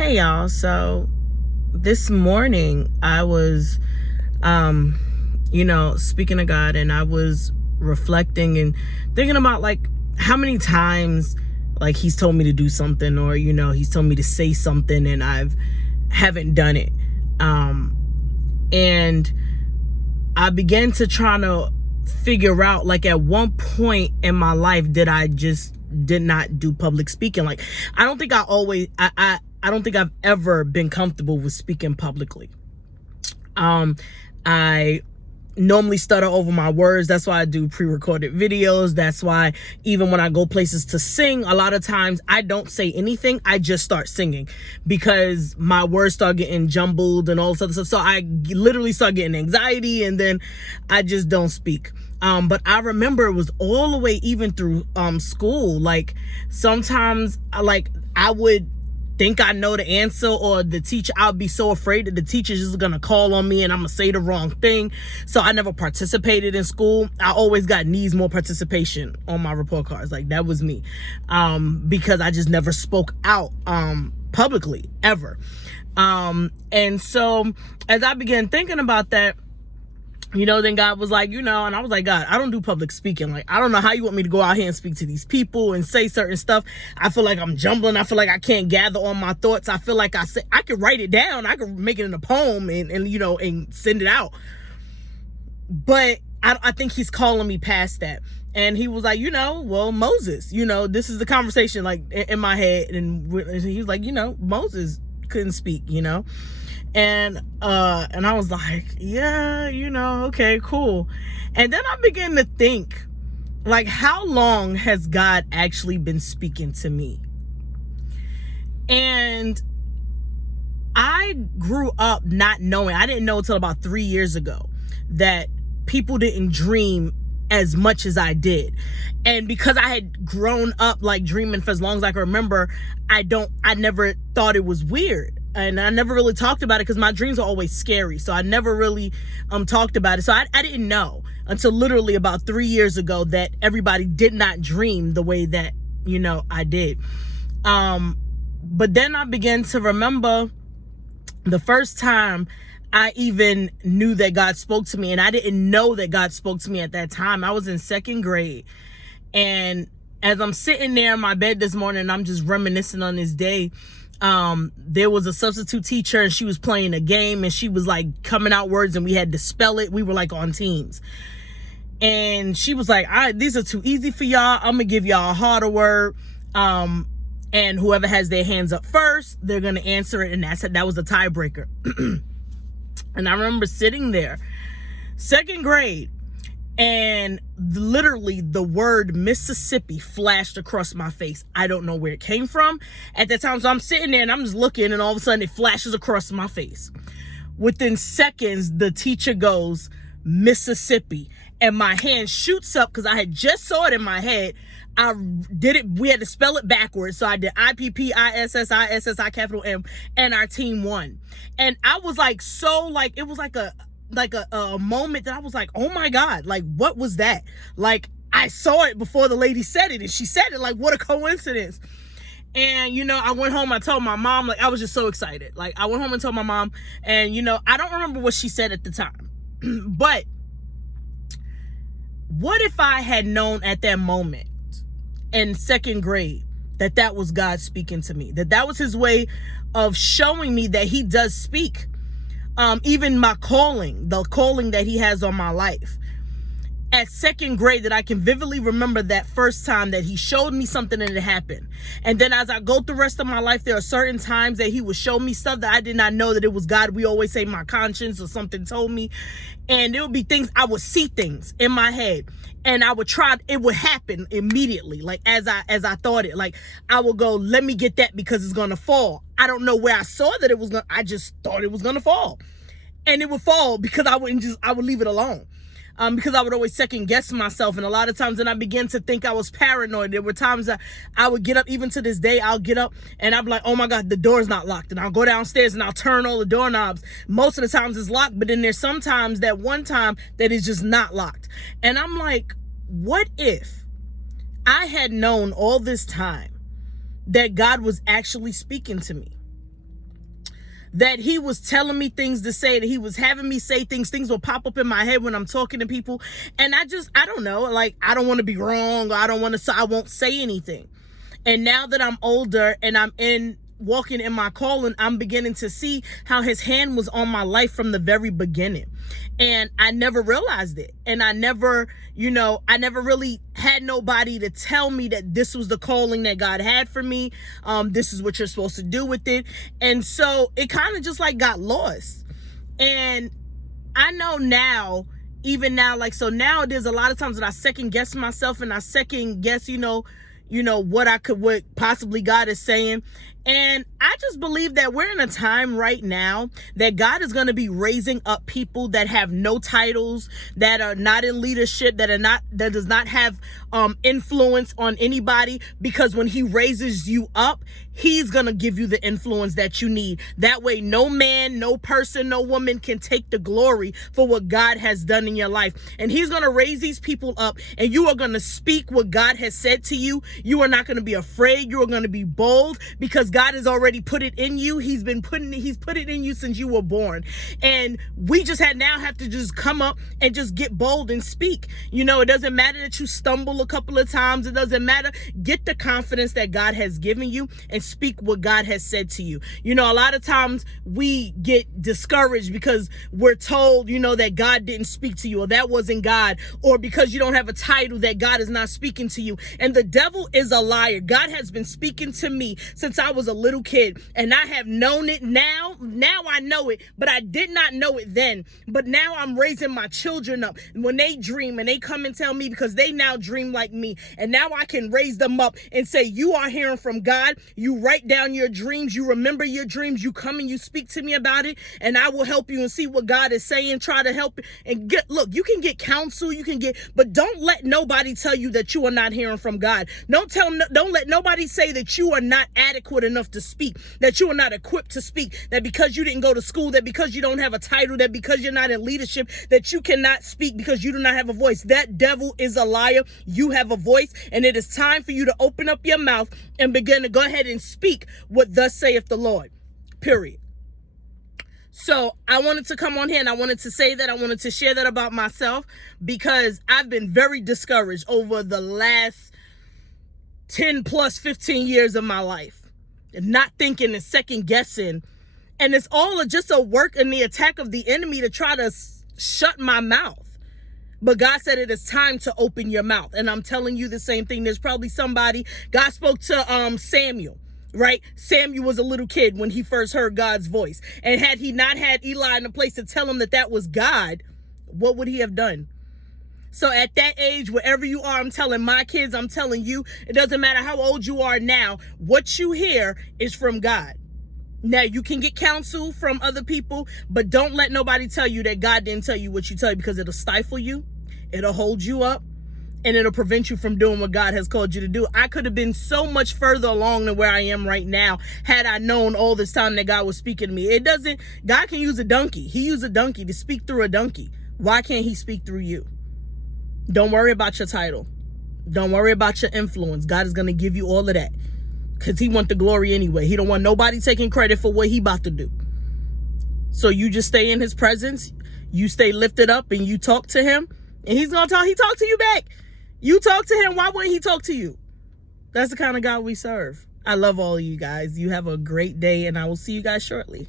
Hey y'all, so this morning I was speaking to God, and I was reflecting and thinking about like how many times like he's told me to do something, or he's told me to say something and I've haven't done it. And I began to try to figure out, like, at one point in my life did I just did not do public speaking. Like, I don't think I don't think I've ever been comfortable with speaking publicly. I normally stutter over my words. That's why I do pre-recorded videos. That's why even when I go places to sing, a lot of times I don't say anything. I just start singing because my words start getting jumbled and all this other stuff. So I literally start getting anxiety, and then I just don't speak. But I remember it was all the way even through school. Like, sometimes I would think I know the answer, or the teacher, I'll be so afraid that the teacher's just gonna call on me and I'm gonna say the wrong thing. So I never participated in school. I always got needs more participation on my report cards. Like, that was me, because I just never spoke out publicly ever. And so as I began thinking about that, then God was like, and I was like, God, I don't do public speaking. Like, I don't know how you want me to go out here and speak to these people and say certain stuff. I feel like I'm jumbling. I feel like I can't gather all my thoughts. I feel like I could write it down. I could make it in a poem and send it out. But I think he's calling me past that. And he was like, well, Moses, this is the conversation, like, in my head. And he was like, Moses couldn't speak, And I was like, yeah, okay, cool. And then I began to think, like, how long has God actually been speaking to me? And I grew up not knowing. I didn't know until about 3 years ago that people didn't dream as much as I did. And because I had grown up like dreaming for as long as I can remember, I never thought it was weird. And I never really talked about it because my dreams are always scary. So I never really talked about it. So I didn't know until literally about 3 years ago that everybody did not dream the way that, I did. But then I began to remember the first time I even knew that God spoke to me. And I didn't know that God spoke to me at that time. I was in second grade. And as I'm sitting there in my bed this morning, I'm just reminiscing on this day. There was a substitute teacher, and she was playing a game, and she was like coming out words, and we had to spell it. We were like on teams. And she was like, all right, these are too easy for y'all. I'm gonna give y'all a harder word. And whoever has their hands up first, they're gonna answer it. And that was a tiebreaker. And I remember sitting there, second grade, and literally the word Mississippi flashed across my face. I don't know where it came from at that time. So I'm sitting there and I'm just looking, and all of a sudden it flashes across my face. Within seconds, the teacher goes, Mississippi. And my hand shoots up because I had just saw it in my head. I did it. We had to spell it backwards. So I did IPPISSISSI capital M, and our team won. And I was like, it was like a moment that I was like, oh my God, like, what was that? Like, I saw it before the lady said it, and she said it, like, what a coincidence. And, I went home, I told my mom, like, I was just so excited. Like, I went home and told my mom, and, I don't remember what she said at the time, but what if I had known at that moment in second grade that was God speaking to me, that was his way of showing me that he does speak. Even my the calling that he has on my life. At second grade, that I can vividly remember that first time that he showed me something and it happened. And then as I go through the rest of my life, there are certain times that he would show me stuff that I did not know that it was God. We always say my conscience or something told me. And there would be things, I would see things in my head, and I would try, it would happen immediately. Like, as I thought it, like, I would go, let me get that because it's going to fall. I don't know where I saw that it was going to, I just thought it was going to fall. And it would fall because I would leave it alone. Because I would always second guess myself. And a lot of times then I began to think I was paranoid. There were times that I would get up, even to this day, I'll get up and I'm like, oh my God, the door's not locked. And I'll go downstairs and I'll turn all the doorknobs. Most of the times it's locked, but then there's sometimes that one time that is just not locked. And I'm like, what if I had known all this time that God was actually speaking to me? that he was telling me things to say, that he was having me say things will pop up in my head when I'm talking to people. And I don't know, like, I don't want to be wrong, or I won't say anything. And now that I'm older and I'm walking in my calling, I'm beginning to see how his hand was on my life from the very beginning. And I never realized it. And I never really had nobody to tell me that this was the calling that God had for me. This is what you're supposed to do with it. And so it kind of just like got lost. And I know now, even now, like, so now there's a lot of times that I second guess myself, and I second guess, what possibly God is saying. And I just believe that we're in a time right now that God is going to be raising up people that have no titles, that are not in leadership, that does not have influence on anybody, because when he raises you up, he's going to give you the influence that you need. That way, no man, no person, no woman can take the glory for what God has done in your life. And he's going to raise these people up, and you are going to speak what God has said to you. You are not going to be afraid. You are going to be bold, because God has already put it in you. He's put it in you since you were born. And we just have to just come up and just get bold and speak. It doesn't matter that you stumble a couple of times. It doesn't matter. Get the confidence that God has given you and speak what God has said to you. A lot of times we get discouraged because we're told, that God didn't speak to you, or that wasn't God, or because you don't have a title that God is not speaking to you. And the devil is a liar. God has been speaking to me since I was a little kid, and I have known it now. Now I know it, but I did not know it then. But now I'm raising my children up. When they dream and they come and tell me, because they now dream like me, and now I can raise them up and say, you are hearing from God. You write down your dreams. You remember your dreams. You come and you speak to me about it, and I will help you and see what God is saying. Try to help and look, you can get counsel, but don't let nobody tell you that you are not hearing from God. Don't let nobody say that you are not adequate enough to speak, that you are not equipped to speak, that because you didn't go to school, that because you don't have a title, that because you're not in leadership, that you cannot speak because you do not have a voice. That devil is a liar. You have a voice, and it is time for you to open up your mouth and begin to go ahead and speak what thus saith the Lord, period. So I wanted to come on here and I wanted to say that. I wanted to share that about myself, because I've been very discouraged over the last 10 plus 15 years of my life, and not thinking and second guessing. And it's all just a work and the attack of the enemy to try to shut my mouth. But God said it is time to open your mouth. And I'm telling you the same thing. There's probably somebody, God spoke to Samuel. Right? Samuel was a little kid when he first heard God's voice. And had he not had Eli in a place to tell him that was God, what would he have done? So at that age, wherever you are, I'm telling my kids, I'm telling you, it doesn't matter how old you are now, what you hear is from God. Now, you can get counsel from other people, but don't let nobody tell you that God didn't tell you what you tell you, because it'll stifle you, it'll hold you up, and it'll prevent you from doing what God has called you to do. I could have been so much further along than where I am right now had I known all this time that God was speaking to me. God can use a donkey. He used a donkey to speak through a donkey. Why can't he speak through you? Don't worry about your title. Don't worry about your influence. God is going to give you all of that, because he wants the glory anyway. He don't want nobody taking credit for what he about to do. So you just stay in his presence. You stay lifted up and you talk to him, and he's going to talk. He talk to you back. You talk to him. Why wouldn't he talk to you? That's the kind of God we serve. I love all of you guys. You have a great day, and I will see you guys shortly.